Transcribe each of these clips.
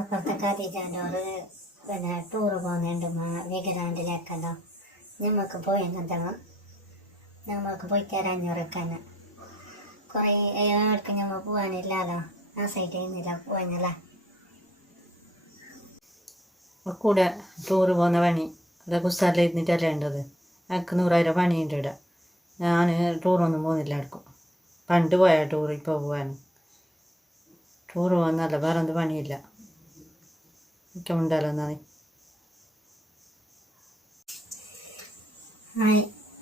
അപ്പുറത്തെ കഥീജാൻ്റോറ് പിന്നെ ടൂറ് പോകുന്നുണ്ട് വികലാണ്ടിലേക്കല്ലോ. ഞമ്മൾക്ക് പോയെന്താ നമ്മൾക്ക് പോയി തരാഞ്ഞൂറൊക്കെ കുറേ ആൾക്ക് ഞമ്മ പോകാനില്ലല്ലോ. ആ സൈഡ് ചെയ്യുന്നില്ല പോകാനല്ല കൂടെ ടൂറ് പോകുന്ന പണി അതൊക്കെ ഉസ്താദിൽ ഇരുന്നിട്ടല്ലേ ഉണ്ടത്. എനിക്ക് 100,000 പണിയുണ്ട് ഇവിടെ. ഞാൻ ടൂറൊന്നും പോകുന്നില്ല ആർക്കും. പണ്ട് പോയാൽ ടൂർ, ഇപ്പോൾ പോകാൻ ടൂറ് പോകുന്നല്ല, വേറെ എന്ത് പണിയില്ല. എനിക്ക് ഉണ്ടല്ലോ എന്നാ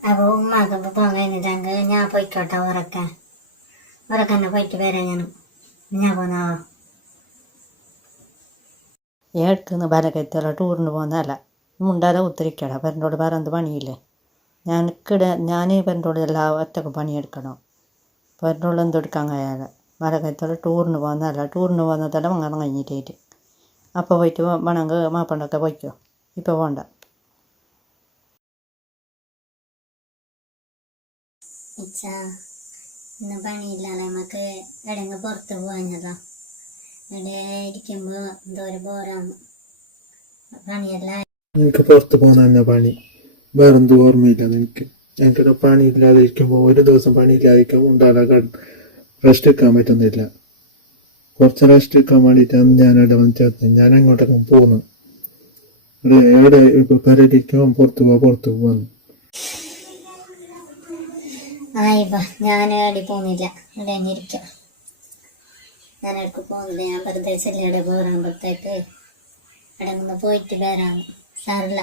അപ്പോൾ ഉമ്മാക്കിപ്പോൾ പോകാൻ കഴിഞ്ഞിട്ടെങ്കിൽ ഞാൻ പോയിക്കോട്ടെ. ഉറക്കന്നെ പോയിട്ട് വരാം. ഞാൻ പോന്നാ ഏടുക്കുന്ന ബലക്കത്തുള്ള ടൂറിന് പോകുന്നതല്ല. മുണ്ടാതെ ഉത്തരിക്കട പെരണ്ടോട് വേറെ എന്ത് പണിയില്ലേ. ഞാൻ പെരണ്ടോട് എല്ലാം ഒറ്റക്ക് പണിയെടുക്കണം. പെരണ്ടോട് എന്തെടുക്കാൻ കഴിയാതെ ബലക്കത്തുള്ള ടൂറിന് പോകുന്നതല്ല. ടൂറിന് പോകുന്നതെല്ലാം മങ്ങണം കഴിഞ്ഞിട്ടായിട്ട് അപ്പോൾ പോയിട്ട് വേണമെങ്കിൽ മാപ്പണ്ടൊക്കെ പോയിക്കോ. ഇപ്പോൾ പോകണ്ട. ഇച്ചാ ഇന്ന് പണിയില്ലല്ലോ. നമുക്ക് എവിടെയെങ്കിലും പുറത്ത് പോകാഞ്ഞല്ലോ. ഇവിടെ ഇരിക്കുമ്പോൾ എന്തോ ഒരു ബോറാണ്. പണിയല്ല എനിക്ക് പുറത്ത് പോകുന്ന തന്നെ പണി, വേറെന്ത് ഓർമ്മയില്ല എനിക്ക്. എനിക്കിവിടെ പണി ഇല്ലാതിരിക്കുമ്പോൾ ഒരു ദിവസം പണി ഇല്ലാതിരിക്കുമ്പോൾ ഉണ്ടാകാൻ റെസ്റ്റ് എടുക്കാൻ പറ്റുന്നില്ല. കുറച്ച് റെസ്റ്റ് എടുക്കാൻ വേണ്ടിയിട്ടാണ് ഞാൻ ഇവിടെ വന്ന് ചേർത്തത്. ഞാൻ അങ്ങോട്ടൊക്കെ പോകുന്നു. എവിടെ ഇപ്പോൾ പെരടിക്കുമ്പോൾ പുറത്ത് പോകുന്നു. ആയിപ്പോ ഞാൻ എവിടെ പോകുന്നില്ല. ഇവിടെ തന്നെ ഇരിക്കാം. ഞാൻ എവിടേക്ക് പോകുന്നില്ല. ഞാൻ വെറുതെ ചെല്ലിയുടെ ബോറാകുമ്പോഴത്തേക്ക് അവിടെ നിന്ന് പോയിട്ട് വരാമെന്ന്. സാറില്ല.